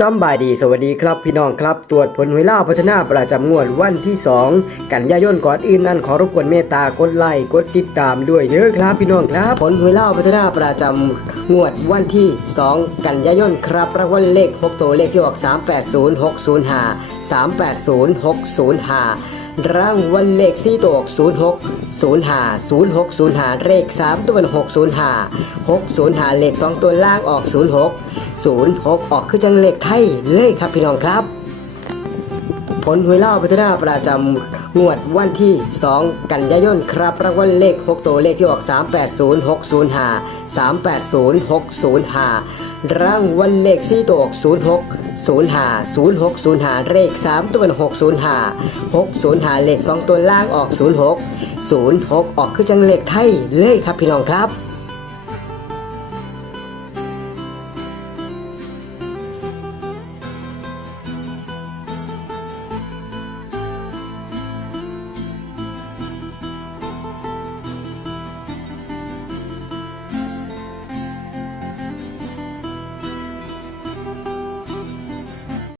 สำบายดีสวัสดีครับพี่น้องครับ ตรวจผลหวยล่าวพัฒนาประจำงวดวันที่ 2 กันยายนก่อนอื่นนั้นขอรบกวนเมตตากดไลค์กดติดตามด้วยเด้อครับพี่น้องครับ ผลหวยล่าวพัฒนาประจำงวดวันที่ 2 กันยายนครับรางวัลเลข 6 ตัวเลขที่ออก 380605 380605 รางวัลเลข4ตัวออก06 05 0605เลข3ตัวเป็น605 605เลข2ตัวล่างออก 06 06 ออกคือจังเลขไทยเลยครับพี่น้องครับ ผลหวยเล่าพัฒนาประจำงวดวันที่ 2 กันยายนครับรางวัลเลข 6 ตัวเลขที่ออก 380605 380605 รางวัลเลข 4 ตัวออก 06 05 0605 เลข 3 ตัวเป็น605 605 เลข 2 ตัวล่างออก 06 06 ออกคือจังเลขไทยเลยครับพี่น้องครับ